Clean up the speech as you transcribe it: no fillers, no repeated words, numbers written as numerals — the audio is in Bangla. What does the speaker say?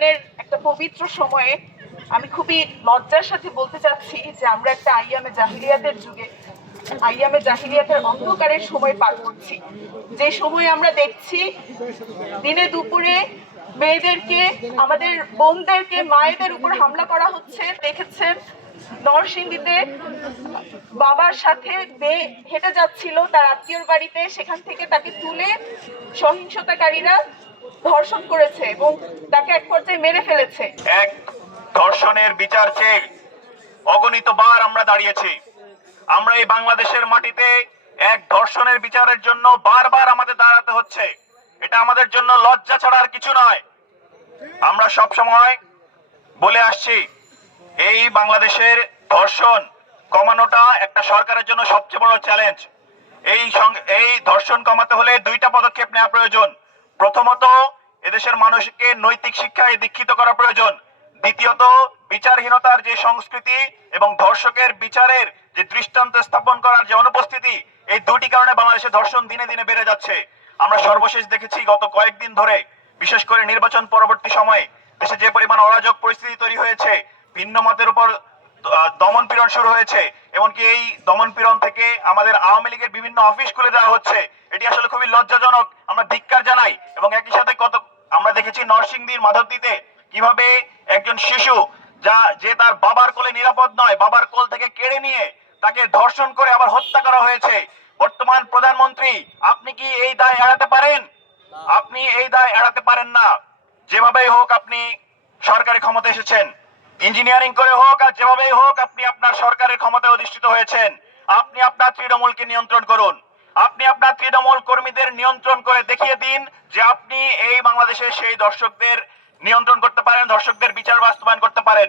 রমজানের একটা পবিত্র সময়ে আমি খুবই লজ্জার সাথে বলতে চাচ্ছি যে আমরা একটা আইয়ামে জাহিলিয়াতের যুগে, আইয়ামে জাহিলিয়াতের অন্ধকারের সময় পার করছি। যে সময় আমরা দেখছি দিনে দুপুরে মেয়েদেরকে, আমাদের বোনদেরকে, মায়েদের উপর হামলা করা হচ্ছে। দেখেছেন নরসিংদীতে বাবার সাথে মেয়ে হেঁটে যাচ্ছিল তার আত্মীয়র বাড়িতে, সেখান থেকে তাকে তুলে সহিংসতাকারীরা ধর্ষণ করেছে এবং তাকে এক পর্যায়ে মেরে ফেলেছে। এক ধর্ষণের বিচার চেয়ে অগণিত বার আমরা দাঁড়িয়েছি। আমরা এই বাংলাদেশের মাটিতে এক ধর্ষণের বিচারের জন্য বারবার আমাদের দাঁড়াতে হচ্ছে। এটা আমাদের জন্য লজ্জা ছাড়া আর কিছু নয়। আমরা সব সময় বলে আসছি, এই বাংলাদেশের ধর্ষণ কমানোটা একটা সরকারের জন্য সবচেয়ে বড় চ্যালেঞ্জ। এই ধর্ষণ কমাতে হলে দুইটা পদক্ষেপ নেওয়া প্রয়োজন। প্রথমত, এদেশের মানুষকে নৈতিক শিক্ষায় দীক্ষিত করা প্রয়োজন। দ্বিতীয়ত, বিচারহীনতার যে সংস্কৃতি এবং ধর্ষকের বিচারের যে দৃষ্টান্ত স্থাপন করার যে অনুপস্থিতি, এই দুটি কারণে বাংলাদেশে ধর্ষণ দিনে দিনে বেড়ে যাচ্ছে। আমরা সর্বশেষ দেখেছি গত কয়েকদিন ধরে, বিশেষ করে নির্বাচন পরবর্তী সময়ে দেশে যে পরিমাণ অরাজক পরিস্থিতি তৈরি হয়েছে, ভিন্ন মতের উপর দমন পীড়ন শুরু হয়েছে, এমনকি এই দমন পীড়ন থেকে আমাদের আওয়ামী লীগের বিভিন্ন অফিস খুলে দেওয়া হচ্ছে। এটি আসলে খুবই লজ্জাজনক। আমরা ধিক্কার জানাই। এবং একই সাথে আমরা দেখেছি নরসিংদীর মাধবদীতে কিভাবে একজন শিশু যে তার বাবার কোলে নিরাপদ নয়, বাবার কোল থেকে কেড়ে নিয়ে তাকে ধর্ষণ করে আবার হত্যা করা হয়েছে। বর্তমান প্রধানমন্ত্রী, আপনি কি এই দায় এড়াতে পারেন? আপনি এই দায় এড়াতে পারেন না। যেভাবেই হোক আপনি সরকারি ক্ষমতা এসেছেন, ইঞ্জিনিয়ারিং করে হোক আর যেভাবেই হোক আপনি আপনার সরকারের ক্ষমতায় অধিষ্ঠিত হয়েছেন। আপনি আপনার তৃণমূলকে নিয়ন্ত্রণ করুন। আপনি আপনার তৃণমূল কর্মীদের নিয়ন্ত্রণ করে দেখিয়ে দিন যে আপনি এই বাংলাদেশের সেই দর্শকদের নিয়ন্ত্রণ করতে পারেন, দর্শকদের বিচার বাস্তবায়ন করতে পারেন।